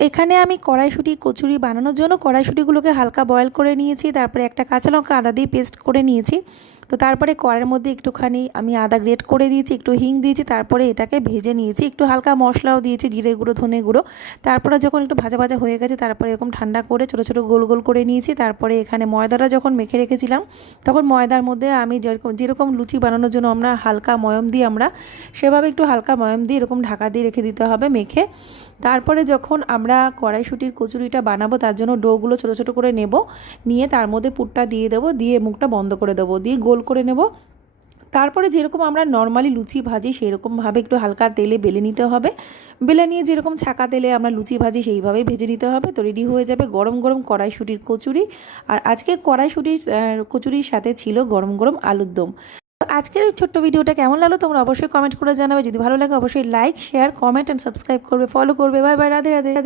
এখানে আমি কড়াইশুঁটি, কচুরি বানানোর জন্য কড়াইশুঁটিগুলোকে হালকা বয়েল করে নিয়েছি, তারপরে একটা কাঁচা লঙ্কা আদা দিয়ে পেস্ট করে নিয়েছি। তো তারপরে কড়াইয়ের মধ্যে একটুখানি আমি আদা গ্রেট করে দিয়েছি, একটু হিং দিয়েছি, তারপরে এটাকে ভেজে নিয়েছি, একটু হালকা মশলাও দিয়েছি, জিরে গুঁড়ো, ধনে গুঁড়ো। তারপরে যখন একটু ভাজা ভাজা হয়ে গেছে, তারপরে এরকম ঠান্ডা করে ছোটো ছোটো গোল গোল করে নিয়েছি, তারপরে এখানে ময়দাটা যখন মেখে রেখেছিলাম, তখন ময়দার মধ্যে আমি যেরকম যেরকম লুচি বানানোর জন্য আমরা হালকা ময়ম দিই আমরা, সেভাবে একটু হালকা ময়ম দিয়ে এরকম ঢাকা দিয়ে রেখে দিতে হবে মেখে। তারপরে যখন আমরা কড়াইশুটির কচুরিটা বানাবো, তার জন্য ডোগুলো ছোটো ছোটো করে নেব, নিয়ে তার মধ্যে পুরটা দিয়ে দেবো, দিয়ে মুখটা বন্ধ করে দেবো, দিয়ে করে নেব। তারপরে যেরকম আমরা নর্মালি লুচি ভাজি সেরকমভাবে একটু হালকা তেলে বেলে নিতে হবে। বেলে নিয়ে যেরকম ছাকা তেলে আমরা লুচি ভাজি সেইভাবেই ভেজে নিতে হবে। তো রেডি হয়ে যাবে গরম গরম কড়াইশুটির কচুরি। আর আজকে কড়াইশুটির কচুরির সাথে ছিল গরম গরম আলুর দম। আজকের এই ছোট্ট ভিডিওটা কেমন লাগল তোমরা অবশ্যই কমেন্ট করে জানাবে। যদি ভালো লাগে অবশ্যই like share comment and subscribe করবে। ফলো করবে। Bye bye Radhe Radhe.